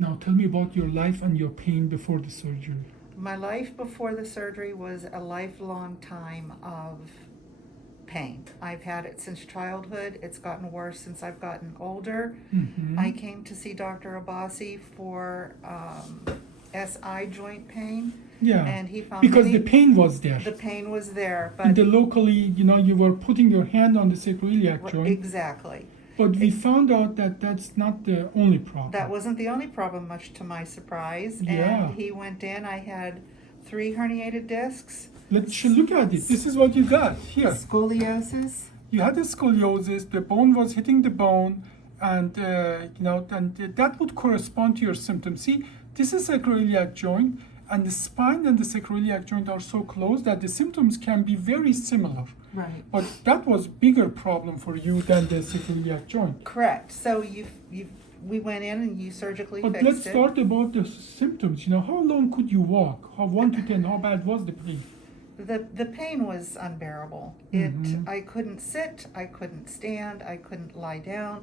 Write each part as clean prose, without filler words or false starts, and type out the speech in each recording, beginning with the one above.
Now tell me about your life and your pain before the surgery. My life before the surgery was a lifelong time of pain. I've had it since childhood. It's gotten worse since I've gotten older. Mm-hmm. I came to see Dr. Abbasi for SI joint pain. Yeah, and he found because many- the pain was there. The pain was there, And but the locally, you were putting your hand on the sacroiliac joint. exactly. But we found out that that's not the only problem. That wasn't the only problem, much to my surprise. Yeah. And he went in. I had 3 herniated discs, Let's look at it. This is what you got here. scoliosis. You had a scoliosis. The bone was hitting the bone, and that would correspond to your symptoms. See, this is sacroiliac joint, and the spine and the sacroiliac joint are so close that the symptoms can be very similar. Right. But that was bigger problem for you than the sacroiliac joint. Correct. So we went in and you surgically But fixed let's it. start about the symptoms. How long could you walk? How 1 to 10? How bad was the pain? The pain was unbearable. Mhm. I couldn't sit, I couldn't stand, I couldn't lie down.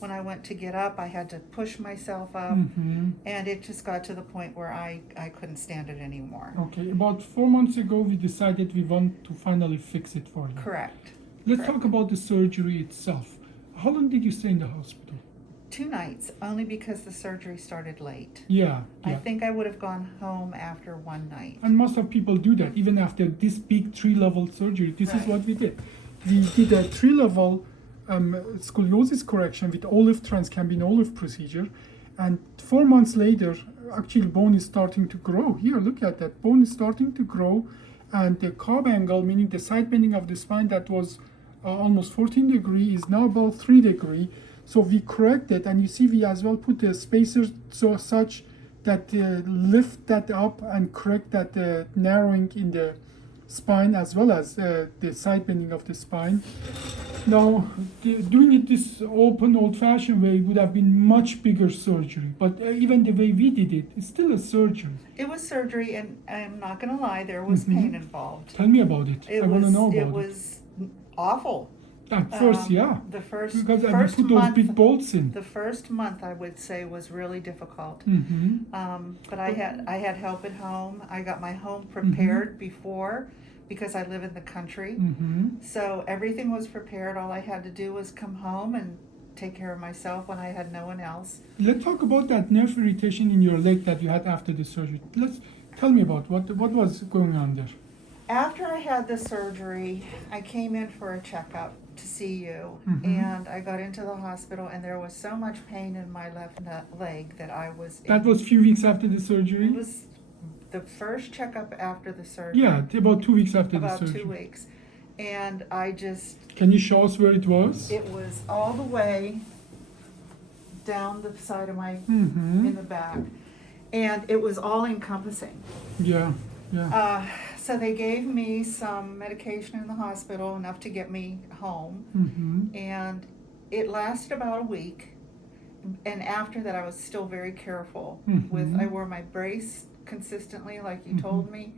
When I went to get up, I had to push myself up, Mm-hmm. and it just got to the point where I couldn't stand it anymore. Okay, about 4 months ago, we decided we want to finally fix it for you. Correct. Let's Correct. talk about the surgery itself. How long did you stay in the hospital? 2 nights, only because the surgery started late. Yeah. I think I would have gone home after 1 night. And most of people do that, even after this big 3-level surgery. This is Right. what we did. We did a 3-level scoliosis correction with OLLIF transcambing OLLIF procedure. And 4 months later, actually bone is starting to grow. Here, look at that. Bone is starting to grow. And the curve angle, meaning the side bending of the spine that was almost 14 degrees, is now about 3 degrees. So we corrected, and you see we as well put the spacers such that lift that up and correct that narrowing in the spine as well as the side bending of the spine. Now, doing it this open, old-fashioned way would have been much bigger surgery. But even the way we did it, it's still a surgery. It was surgery, and I'm not going to lie, there was Mhm. pain involved. Tell me about it. I want to know about It it. was awful. At first, yeah. The first Because you first put those month, big bolts in. the first month I would say was really difficult. Mm-hmm. But I had help at home. I got my home prepared before, because I live in the country. Mm-hmm. So everything was prepared. All I had to do was come home and take care of myself when I had no one else. Let's talk about that nerve irritation in your leg that you had after the surgery. Tell me about what was going on there. After I had the surgery, I came in for a checkup to see you, Mhm. and I got into the hospital, and there was so much pain in my left leg that I was. That was a few weeks after the surgery? It was the first checkup after the surgery. Yeah, about 2 weeks after about the surgery. 2 weeks, and I just. Can you show us where it was? It was all the way down the side of my Mm-hmm. in the back, and it was all encompassing. Yeah, yeah. So they gave me some medication in the hospital, enough to get me home, Mm-hmm. and it lasted about a week. And after that, I was still very careful. Mhm. I wore my brace consistently, like you told me.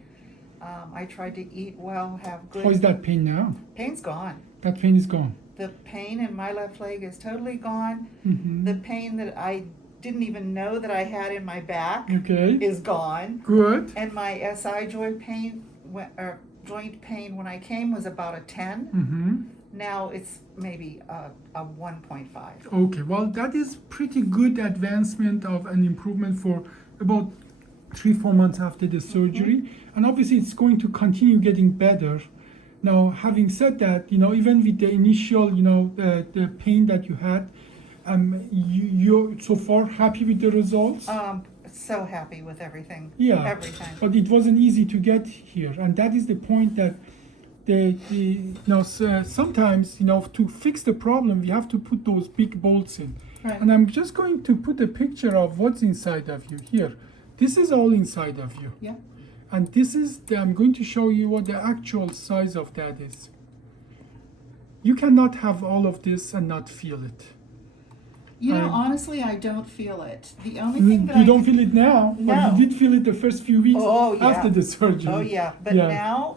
I tried to eat well, have good. How is that pain now? Pain's gone. That pain is gone. The pain in my left leg is totally gone. Mm-hmm. The pain that I didn't even know that I had in my back Okay. is gone. Good. And my SI joint pain, when I came, was about a 10. Mm-hmm. Now it's maybe a 1.5. Okay, well, that is pretty good advancement of an improvement for about 3-4 months after the surgery. And obviously it's going to continue getting better. Now, having said that, even with the initial, the pain that you had, you're so far happy with the results? So happy with everything. Yeah. Everything. But it wasn't easy to get here, and that is the point that sometimes to fix the problem we have to put those big bolts in. Right. And I'm just going to put a picture of what's inside of you here. This is all inside of you, Yeah. and I'm going to show you what the actual size of that is. You cannot have all of this and not feel it. Honestly, I don't feel it. The only thing that You don't feel it now, No. but you did feel it the first few weeks Oh, yeah. after the surgery. Oh yeah, but Yeah. now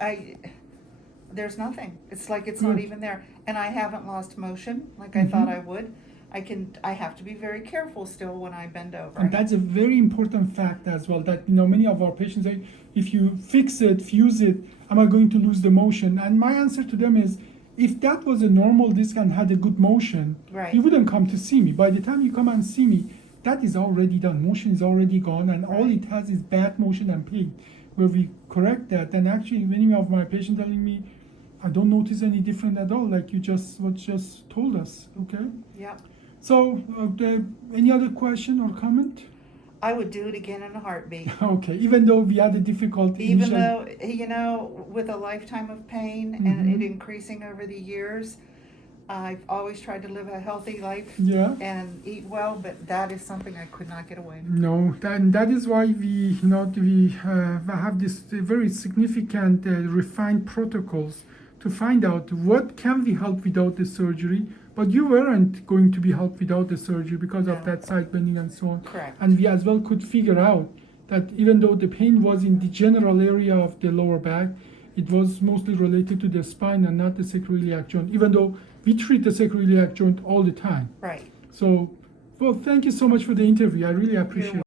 there's nothing. It's like it's not Good. even there, and I haven't lost motion like I thought I would. I have to be very careful still when I bend over. And that's a very important fact as well, that many of our patients say, if you fix it, fuse it, am I going to lose the motion? And my answer to them is, if that was a normal disc and had a good motion, Right. you wouldn't come to see me. By the time you come and see me, that is already done. Motion is already gone, and all Right. it has is bad motion and pain. Where we correct that, and actually many of my patients telling me, I don't notice any different at all, like you just told us, okay? Yep. So, any other question or comment? I would do it again in a heartbeat. Okay, even though we had a difficult Even initial... though, with a lifetime of pain and it increasing over the years, I've always tried to live a healthy life Yeah. and eat well, but that is something I could not get away from. No, that is why we have this very significant refined protocols to find out what can we help without the surgery. But you weren't going to be helped without the surgery because of No. that side bending and so on. Correct. And we as well could figure out that even though the pain was in the general area of the lower back, it was mostly related to the spine and not the sacroiliac joint, even though we treat the sacroiliac joint all the time. Right. So, well, thank you so much for the interview. I really appreciate it.